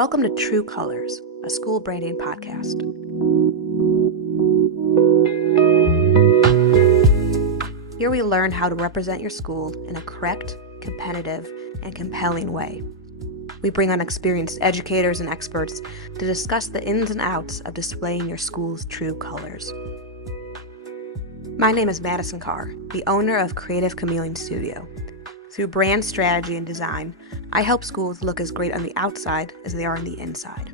Welcome to True Colors, a school branding podcast. Here we learn how to represent your school in a correct, competitive, and compelling way. We bring on experienced educators and experts to discuss the ins and outs of displaying your school's true colors. My name is Madison Carr, the owner of Creative Chameleon Studio. Through brand strategy and design, I help schools look as great on the outside as they are on the inside.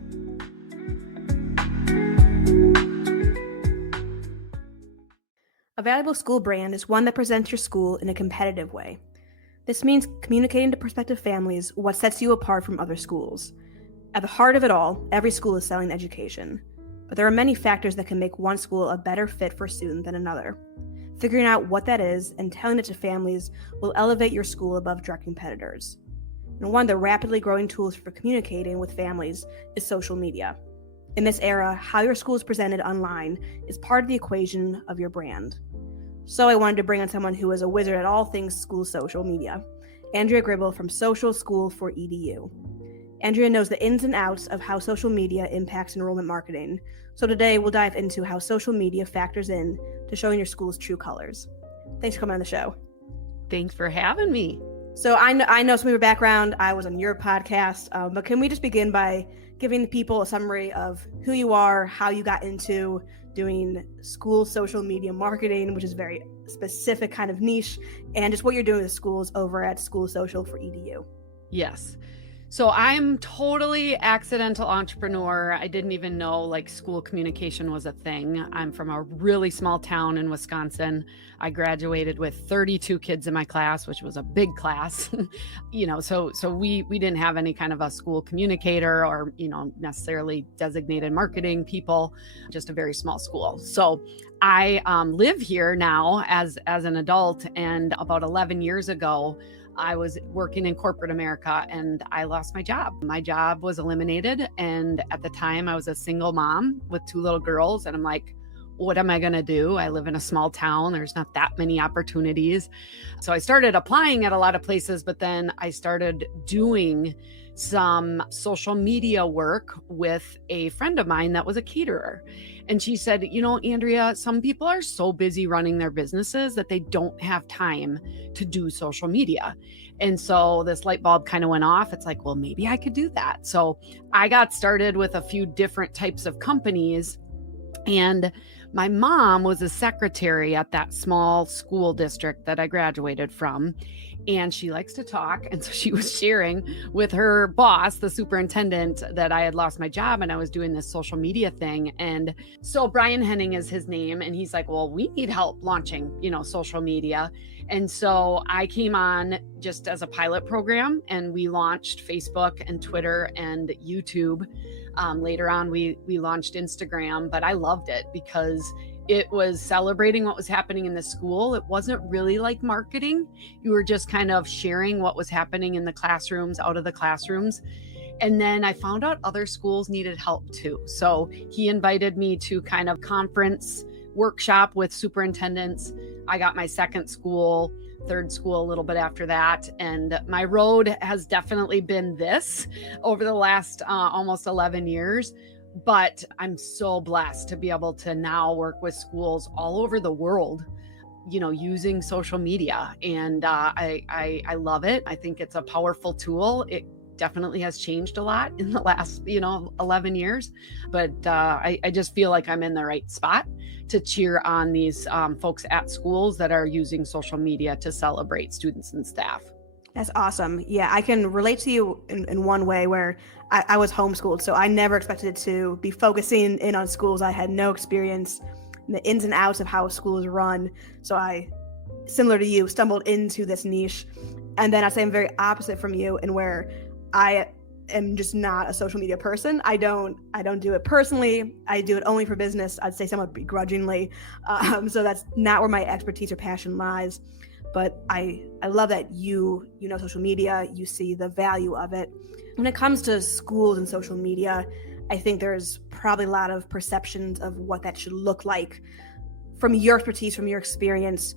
A valuable school brand is one that presents your school in a competitive way. This means communicating to prospective families what sets you apart from other schools. At the heart of it all, every school is selling education, but there are many factors that can make one school a better fit for a student than another. Figuring out what that is and telling it to families will elevate your school above direct competitors. And one of the rapidly growing tools for communicating with families is social media. In this era, how your school is presented online is part of the equation of your brand. So I wanted to bring on someone who is a wizard at all things school social media, Andrea Gribble from Social School for EDU. Andrea knows the ins and outs of how social media impacts enrollment marketing. So today we'll dive into how social media factors in to showing your school's true colors. Thanks for coming on the show. Thanks for having me. So I know some of your background. I was on your podcast, but can we just begin by giving the people a summary of who you are, how you got into doing school social media marketing, which is a very specific kind of niche, and just what you're doing with schools over at School Social for EDU. Yes. So I'm totally accidental entrepreneur. I didn't even know school communication was a thing. I'm from a really small town in Wisconsin. I graduated with 32 kids in my class, which was a big class. So we didn't have any kind of a school communicator or, necessarily designated marketing people, just a very small school. So I live here now as an adult, and about 11 years ago, I was working in corporate America and I lost my job. My job was eliminated. And at the time I was a single mom with 2 little girls. And I'm like, what am I going to do? I live in a small town. There's not that many opportunities. So I started applying at a lot of places, but then I started doing some social media work with a friend of mine that was a caterer. And she said, Andrea, some people are so busy running their businesses that they don't have time to do social media. And so this light bulb kind of went off. It's like, well, maybe I could do that. So I got started with a few different types of companies. And my mom was a secretary at that small school district that I graduated from. And she likes to talk. And so she was sharing with her boss, the superintendent, that I had lost my job and I was doing this social media thing. And so Brian Henning is his name. And he's like, well, we need help launching, social media. And so I came on just as a pilot program and we launched Facebook and Twitter and YouTube. Later on, we launched Instagram, but I loved it because it was celebrating what was happening in the school. It wasn't really like marketing. You were just kind of sharing what was happening in the classrooms, out of the classrooms. And then I found out other schools needed help too. So he invited me to kind of conference workshop with superintendents. I got my second school, third school a little bit after that. And my road has definitely been this over the last almost 11 years. But I'm so blessed to be able to now work with schools all over the world, using social media. And I love it. I think it's a powerful tool. It definitely has changed a lot in the last, 11 years. But I just feel like I'm in the right spot to cheer on these folks at schools that are using social media to celebrate students and staff. That's awesome. Yeah, I can relate to you in one way where I was homeschooled, so I never expected to be focusing in on schools. I had no experience in the ins and outs of how schools run. So I, similar to you, stumbled into this niche. And then I'd say I'm very opposite from you in where I am just not a social media person. I don't do it personally. I do it only for business. I'd say somewhat begrudgingly. So that's not where my expertise or passion lies. But I love that you know social media, you see the value of it. When it comes to schools and social media, I think there's probably a lot of perceptions of what that should look like. From your expertise, from your experience,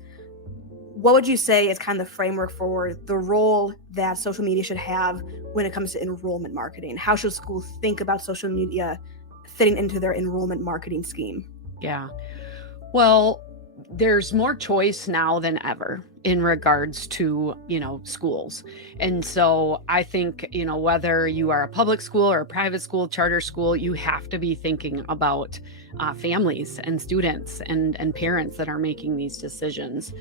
what would you say is kind of the framework for the role that social media should have when it comes to enrollment marketing? How should schools think about social media fitting into their enrollment marketing scheme? Yeah. Well, there's more choice now than ever in regards to, schools. And so I think, whether you are a public school or a private school, charter school, you have to be thinking about families and students and parents that are making these decisions.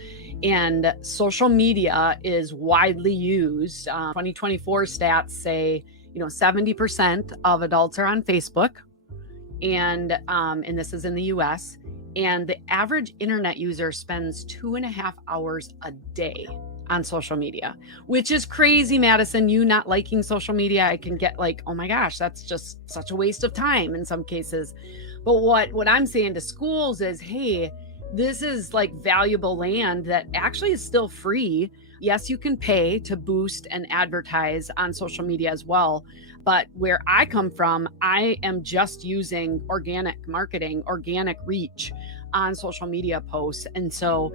And social media is widely used. 2024 stats say, 70% of adults are on Facebook. And this is in the US, and the average internet user spends 2.5 hours a day on social media, which is crazy, Madison. You not liking social media, I can get like, oh my gosh, that's just such a waste of time in some cases. But what I'm saying to schools is, hey, this is like valuable land that actually is still free. Yes, you can pay to boost and advertise on social media as well. But where I come from, I am just using organic marketing, organic reach on social media posts. And so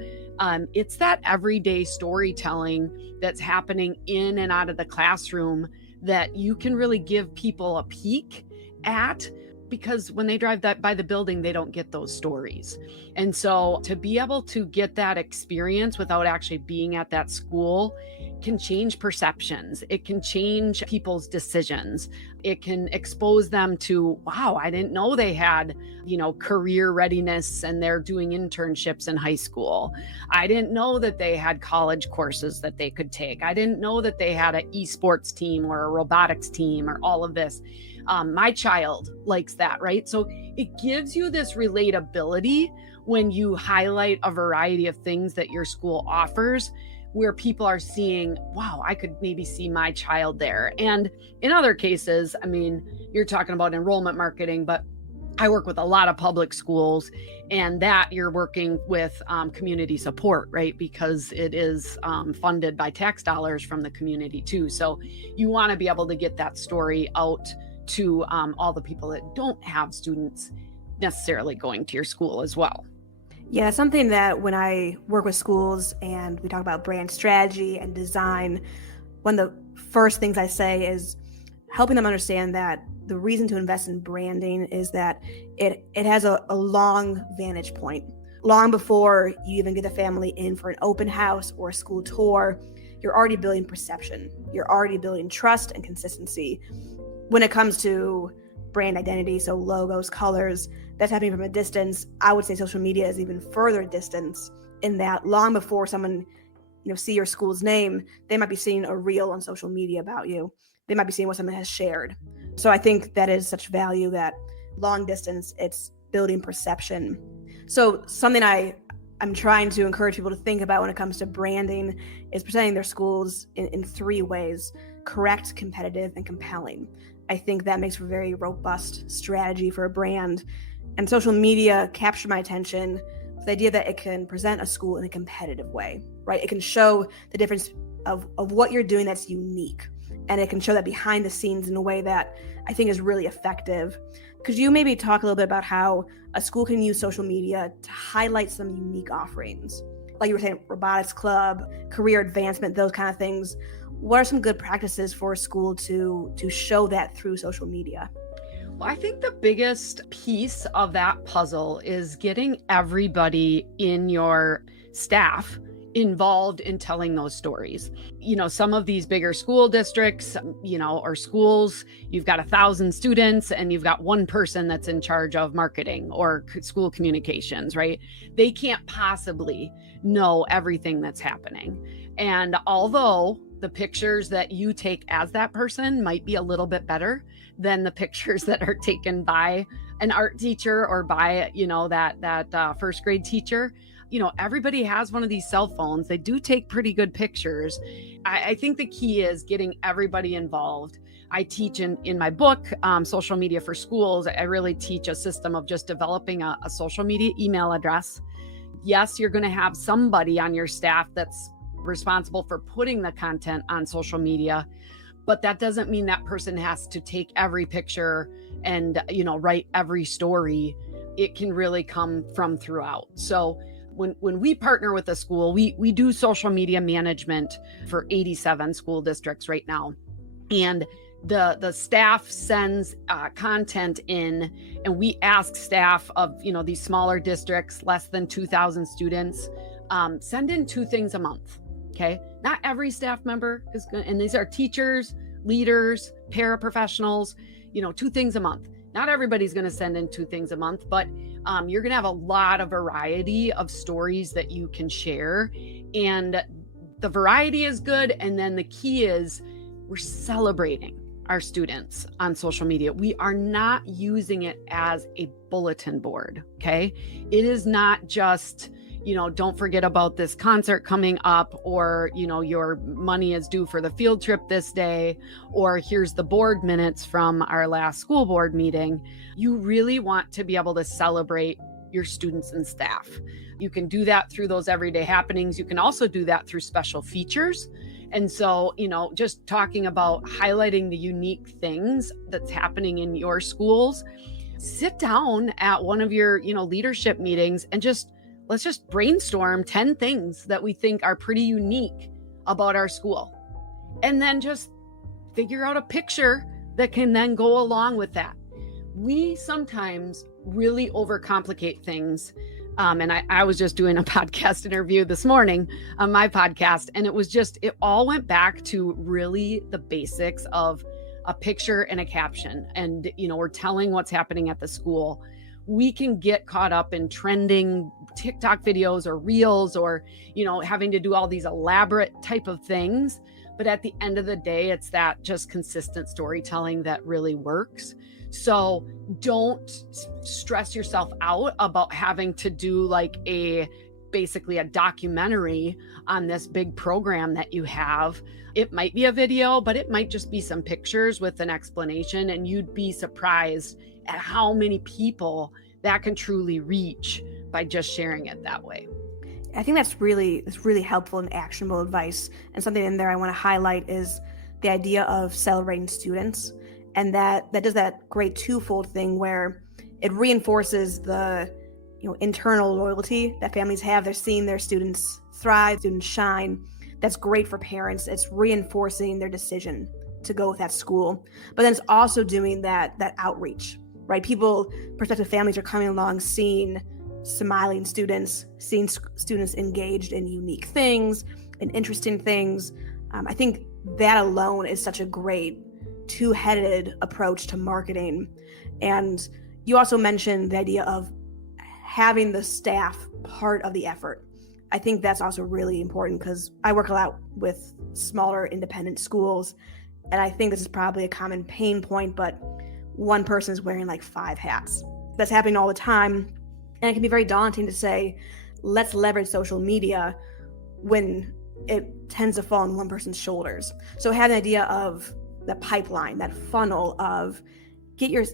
it's that everyday storytelling that's happening in and out of the classroom that you can really give people a peek at, because when they drive that by the building, they don't get those stories. And so to be able to get that experience without actually being at that school can change perceptions. It can change people's decisions. It can expose them to, wow, I didn't know they had, career readiness and they're doing internships in high school. I didn't know that they had college courses that they could take. I didn't know that they had an esports team or a robotics team or all of this. My child likes that, right? So it gives you this relatability when you highlight a variety of things that your school offers, where people are seeing, wow, I could maybe see my child there. And in other cases, you're talking about enrollment marketing, but I work with a lot of public schools, and that you're working with community support, right? Because it is funded by tax dollars from the community too. So you want to be able to get that story out to all the people that don't have students necessarily going to your school as well. Yeah, something that when I work with schools and we talk about brand strategy and design, one of the first things I say is helping them understand that the reason to invest in branding is that it has a long vantage point. Long before you even get the family in for an open house or a school tour, you're already building perception. You're already building trust and consistency. When it comes to brand identity, so logos, colors, that's happening from a distance. I would say social media is even further distance, in that long before someone see your school's name, they might be seeing a reel on social media about you. They might be seeing what someone has shared. So I think that is such value, that long distance, it's building perception. So something I'm trying to encourage people to think about when it comes to branding is presenting their schools in 3 ways: correct, competitive, and compelling. I think that makes for a very robust strategy for a brand. And social media captured my attention with the idea that it can present a school in a competitive way, right? It can show the difference of what you're doing that's unique. And it can show that behind the scenes in a way that I think is really effective. Could you maybe talk a little bit about how a school can use social media to highlight some unique offerings? Like you were saying, robotics club, career advancement, those kind of things. What are some good practices for a school to show that through social media? Well, I think the biggest piece of that puzzle is getting everybody in your staff involved in telling those stories. Some of these bigger school districts, or schools, you've got 1,000 students and you've got one person that's in charge of marketing or school communications, right? They can't possibly know everything that's happening. And although the pictures that you take as that person might be a little bit better than the pictures that are taken by an art teacher or by, that first grade teacher, everybody has one of these cell phones. They do take pretty good pictures. I think the key is getting everybody involved. I teach in my book, Social Media for Schools. I really teach a system of just developing a social media email address. Yes, you're going to have somebody on your staff that's responsible for putting the content on social media, but that doesn't mean that person has to take every picture and, write every story. It can really come from throughout. So When we partner with a school, we do social media management for 87 school districts right now. And the staff sends content in, and we ask staff of these smaller districts, less than 2,000 students, send in 2 things a month. Okay, not every staff member is going, and these are teachers, leaders, paraprofessionals. 2 things a month. Not everybody's going to send in 2 things a month, but you're going to have a lot of variety of stories that you can share, and the variety is good. And then the key is we're celebrating our students on social media. We are not using it as a bulletin board. Okay. It is not just, don't forget about this concert coming up, or, your money is due for the field trip this day, or here's the board minutes from our last school board meeting. You really want to be able to celebrate your students and staff. You can do that through those everyday happenings. You can also do that through special features. And so, just talking about highlighting the unique things that's happening in your schools, sit down at one of your, leadership meetings and let's just brainstorm 10 things that we think are pretty unique about our school. And then just figure out a picture that can then go along with that. We sometimes really overcomplicate things. And I was just doing a podcast interview this morning on my podcast, and it all went back to really the basics of a picture and a caption. And, we're telling what's happening at the school. We can get caught up in trending TikTok videos or reels, or, having to do all these elaborate type of things. But at the end of the day, it's that just consistent storytelling that really works. So don't stress yourself out about having to do basically a documentary on this big program that you have. It might be a video, but it might just be some pictures with an explanation, and you'd be surprised at how many people that can truly reach by just sharing it that way. I think that's really helpful and actionable advice. And something in there I want to highlight is the idea of celebrating students. And that does that great twofold thing where it reinforces the internal loyalty that families have. They're seeing their students thrive, students shine. That's great for parents. It's reinforcing their decision to go with that school. But then it's also doing that outreach, right? Prospective families are coming along, seeing smiling students, seeing students engaged in unique things and interesting things. I think that alone is such a great two-headed approach to marketing. And you also mentioned the idea of having the staff part of the effort. I think that's also really important because I work a lot with smaller independent schools, and I think this is probably a common pain point, but one person is wearing 5 hats. That's happening all the time, and it can be very daunting to say, let's leverage social media when it tends to fall on one person's shoulders. So have an idea of the pipeline, that funnel of get your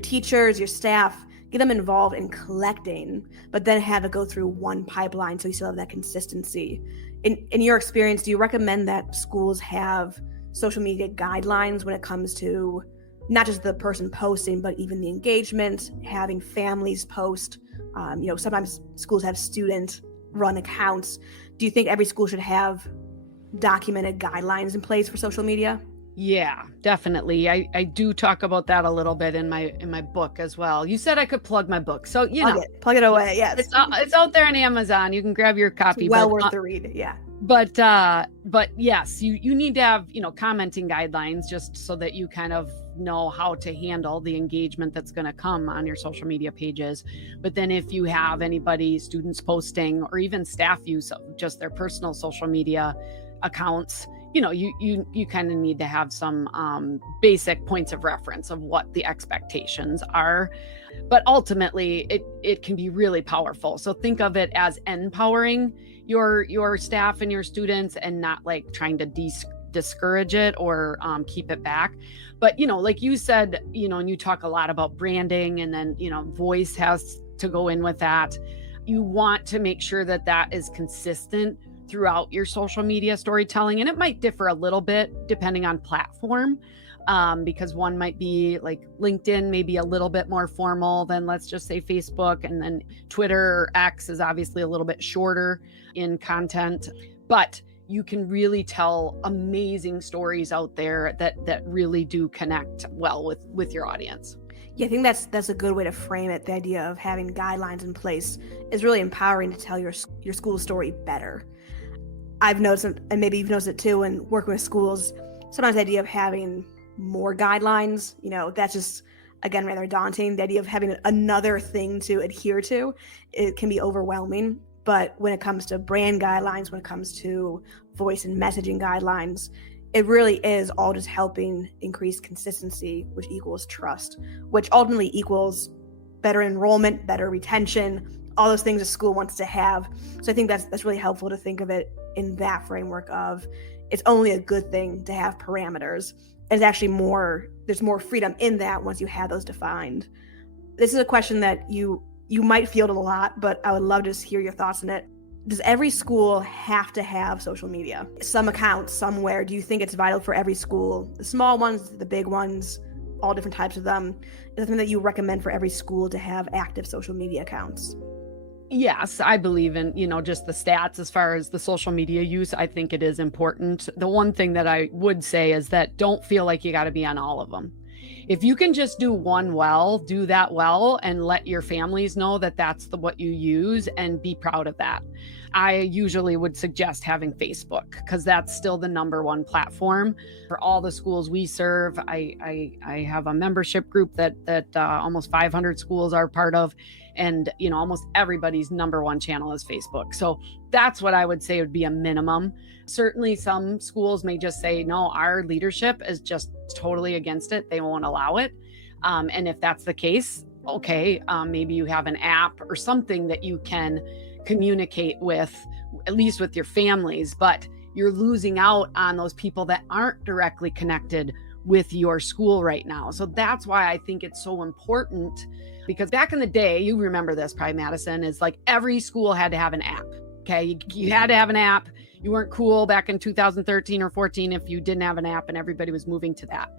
teachers, your staff, get them involved in collecting, but then have it go through one pipeline so you still have that consistency. In your experience, do you recommend that schools have social media guidelines when it comes to not just the person posting, but even the engagement, having families post? Sometimes schools have student-run accounts. Do you think every school should have documented guidelines in place for social media? Yeah, definitely. I do talk about that a little bit in my book as well. You said I could plug my book, so plug it away. Yes, it's out there on Amazon. You can grab your copy. It's well worth the read. Yeah. But yes, you need to have commenting guidelines just so that you kind of know how to handle the engagement that's going to come on your social media pages. But then if you have students posting, or even staff use of just their personal social media accounts, you kind of need to have some basic points of reference of what the expectations are. But ultimately, it can be really powerful. So think of it as empowering your staff and your students, and not trying to discourage it or keep it back. But like you said, and you talk a lot about branding, and then voice has to go in with that. You want to make sure that is consistent throughout your social media storytelling. And it might differ a little bit depending on platform. because one might be like LinkedIn, maybe a little bit more formal than, let's just say, Facebook. And then Twitter or X is obviously a little bit shorter in content. But you can really tell amazing stories out there that really do connect well with your audience. Yeah, I think that's a good way to frame it. The idea of having guidelines in place is really empowering to tell your school story better. I've noticed, and maybe you've noticed it too, when working with schools, sometimes the idea of having more guidelines, that's just, again, rather daunting. The idea of having another thing to adhere to, it can be overwhelming. But when it comes to brand guidelines, when it comes to voice and messaging guidelines, it really is all just helping increase consistency, which equals trust, which ultimately equals better enrollment, better retention, all those things a school wants to have. So I think that's really helpful to think of it in that framework of it's only a good thing to have parameters. It's actually there's more freedom in that once you have those defined. This is a question that you might field a lot, but I would love to just hear your thoughts on it. Does every school have to have social media? Some accounts somewhere? Do you think it's vital for every school? The small ones, the big ones, all different types of them. Is it something that you recommend for every school to have active social media accounts? Yes, I believe in, just the stats as far as the social media use. I think it is important. The one thing that I would say is that don't feel like you got to be on all of them. If you can just do one well, do that well, and let your families know that that's what you use, and be proud of that. I usually would suggest having Facebook because that's still the number one platform for all the schools we serve. I have a membership group that almost 500 schools are part of, and almost everybody's number one channel is Facebook. So that's what I would say would be a minimum. Certainly some schools may just say, no, our leadership is just totally against it. They won't allow it. And if that's the case, okay, maybe you have an app or something that you can communicate with, at least with your families, but you're losing out on those people that aren't directly connected with your school right now. So that's why I think it's so important, because back in the day, you remember this probably, Madison, is like every school had to have an app. Okay. You had to have an app. You weren't cool back in 2013 or 14 if you didn't have an app, and everybody was moving to that.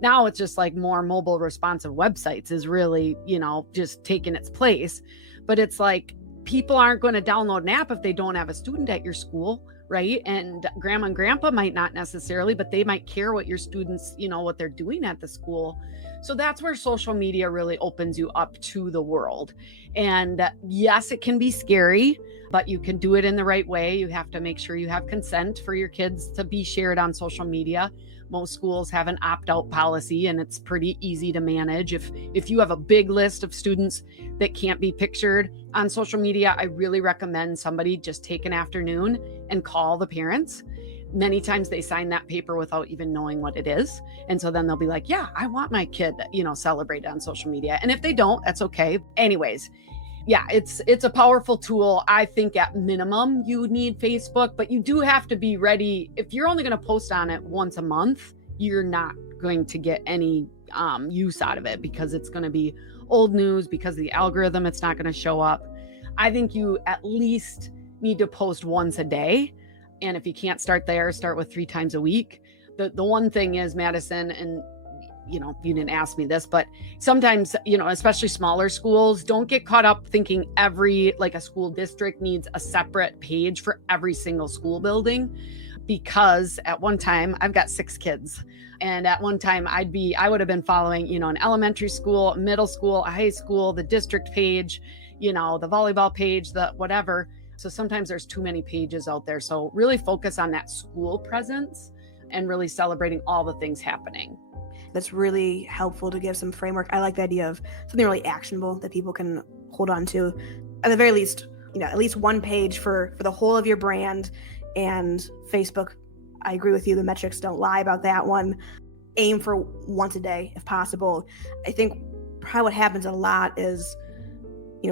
Now it's just like more mobile responsive websites is really, just taking its place. But it's like people aren't going to download an app if they don't have a student at your school, right? And grandma and grandpa might not necessarily, but they might care what your students, what they're doing at the school. So that's where social media really opens you up to the world. And yes, it can be scary, but you can do it in the right way. You have to make sure you have consent for your kids to be shared on social media. Most schools have an opt-out policy, and it's pretty easy to manage. If you have a big list of students that can't be pictured on social media, I really recommend somebody just take an afternoon and call the parents. Many times they sign that paper without even knowing what it is. And so then they'll be like, yeah, I want my kid, celebrated on social media. And if they don't, that's okay. Anyways, yeah, it's a powerful tool. I think at minimum you need Facebook, but you do have to be ready. If you're only going to post on it once a month, you're not going to get any use out of it, because it's going to be old news. Because of the algorithm, it's not going to show up. I think you at least need to post once a day. And if you can't start there, start with 3 times a week. The one thing is, Madison, and you didn't ask me this, but sometimes, especially smaller schools, don't get caught up thinking a school district needs a separate page for every single school building. Because at one time, I've got 6 kids. And at one time I would have been following, an elementary school, middle school, a high school, the district page, the volleyball page, the whatever. So sometimes there's too many pages out there. So really focus on that school presence and really celebrating all the things happening. That's really helpful to give some framework. I like the idea of something really actionable that people can hold on to. At the very least, at least one page for the whole of your brand. And Facebook, I agree with you. The metrics don't lie about that one. Aim for once a day if possible. I think probably what happens a lot is,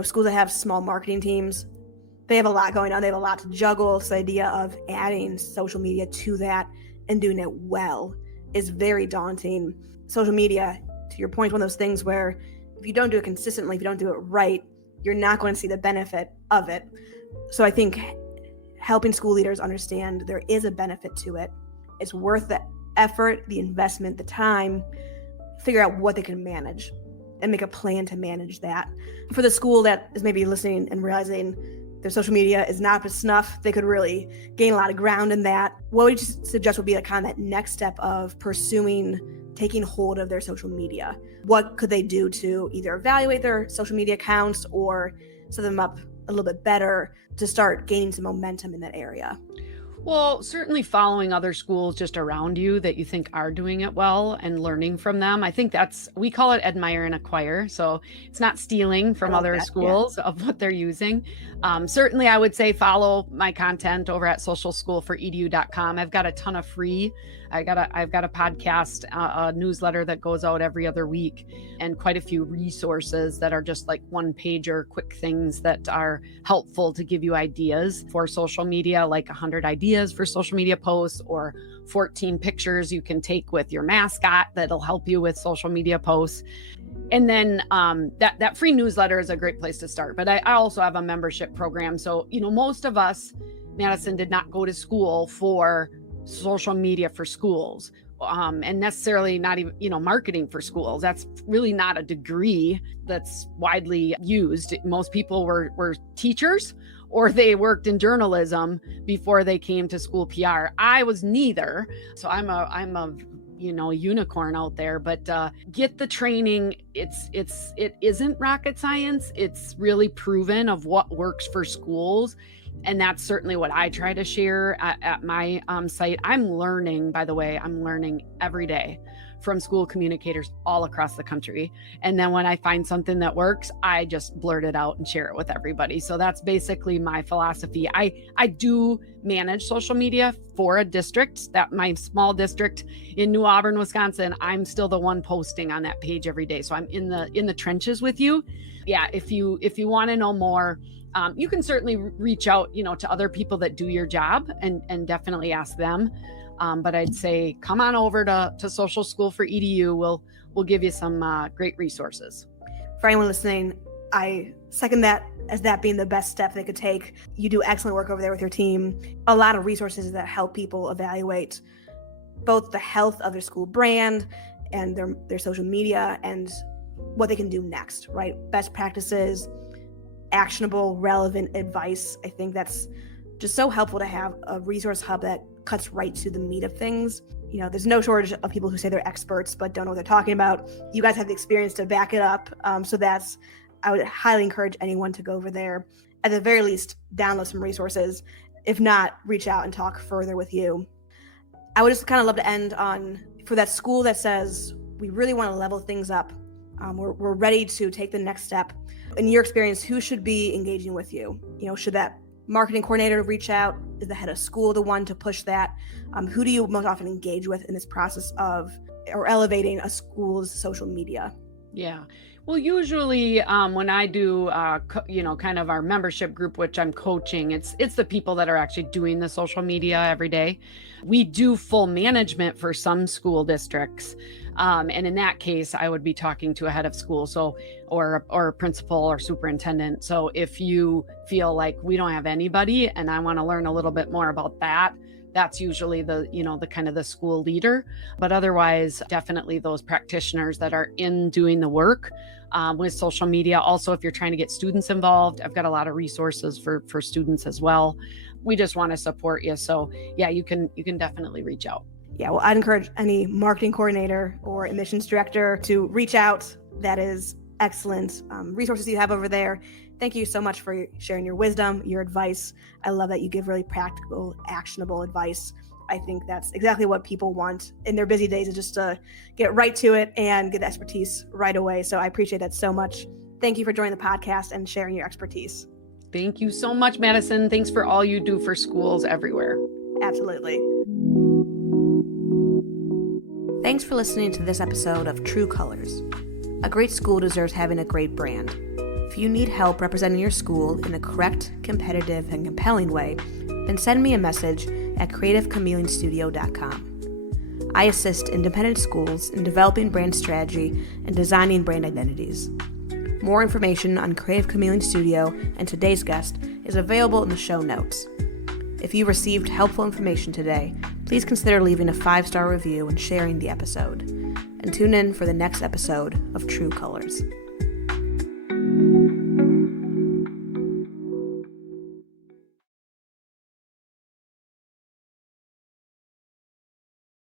schools that have small marketing teams, they have a lot going on. They have a lot to juggle. So the idea of adding social media to that and doing it well is very daunting. Social media, to your point, one of those things where if you don't do it consistently, if you don't do it right, you're not going to see the benefit of it. So I think helping school leaders understand there is a benefit to it. It's worth effort, the investment, the time, figure out what they can manage and make a plan to manage that. For the school that is maybe listening and realizing their social media is not up to snuff, they could really gain a lot of ground in that. What would you suggest would be like kind of that next step of pursuing taking hold of their social media? What could they do to either evaluate their social media accounts or set them up a little bit better to start gaining some momentum in that area? Well, certainly following other schools just around you that you think are doing it well and learning from them. I think we call it admire and acquire. So it's not stealing from other schools of what they're using. Certainly, I would say follow my content over at socialschoolforedu.com. I've got a ton of free. I've got a podcast, a newsletter that goes out every other week, and quite a few resources that are just like one pager, quick things that are helpful to give you ideas for social media, like 100 ideas for social media posts or 14 pictures you can take with your mascot that'll help you with social media posts. And then that free newsletter is a great place to start. But I also have a membership program. So, most of us, Madison, did not go to school for social media for schools and necessarily not even, marketing for schools. That's really not a degree that's widely used. Most people were teachers or they worked in journalism before they came to school PR. I was neither. So I'm a unicorn out there, but get the training. It isn't rocket science. It's really proven of what works for schools. And that's certainly what I try to share at my site. I'm learning every day from school communicators all across the country. And then when I find something that works, I just blurt it out and share it with everybody. So that's basically my philosophy. I do manage social media for a district, that my small district in New Auburn, Wisconsin. I'm still the one posting on that page every day. So I'm in the trenches with you. Yeah, if you want to know more, you can certainly reach out, to other people that do your job and definitely ask them. But I'd say come on over to Social School for EDU. We'll give you some great resources. For anyone listening, I second that as that being the best step they could take. You do excellent work over there with your team. A lot of resources that help people evaluate both the health of their school brand and their social media and what they can do next, right? Best practices, actionable, relevant advice. I think that's just so helpful to have a resource hub that cuts right to the meat of things. There's no shortage of people who say they're experts but don't know what they're talking about. You guys have the experience to back it up. I would highly encourage anyone to go over there. At the very least, download some resources. If not, reach out and talk further with you. I would just kind of love to end on, for that school that says, we really want to level things up. We're ready to take the next step. In your experience, who should be engaging with you? Should that marketing coordinator reach out? Is the head of school the one to push that? Who do you most often engage with in this process of or elevating a school's social media? Yeah. Well, usually when I do, kind of our membership group, which I'm coaching, it's the people that are actually doing the social media every day. We do full management for some school districts. And in that case, I would be talking to a head of school, or a principal or superintendent. So if you feel like we don't have anybody and I want to learn a little bit more about that, that's usually the kind of the school leader. But otherwise, definitely those practitioners that are in doing the work with social media. Also, if you're trying to get students involved, I've got a lot of resources for students as well. We just want to support you. So yeah, you can definitely reach out. Yeah, well, I'd encourage any marketing coordinator or admissions director to reach out. That is excellent resources you have over there. Thank you so much for sharing your wisdom, your advice. I love that you give really practical, actionable advice. I think that's exactly what people want in their busy days, is just to get right to it and get expertise right away. So I appreciate that so much. Thank you for joining the podcast and sharing your expertise. Thank you so much, Madison. Thanks for all you do for schools everywhere. Absolutely. Thanks for listening to this episode of True Colors. A great school deserves having a great brand. If you need help representing your school in a correct, competitive, and compelling way, then send me a message at creativechameleonstudio.com. I assist independent schools in developing brand strategy and designing brand identities. More information on Creative Chameleon Studio and today's guest is available in the show notes. If you received helpful information today, please consider leaving a 5-star review and sharing the episode. And tune in for the next episode of True Colors.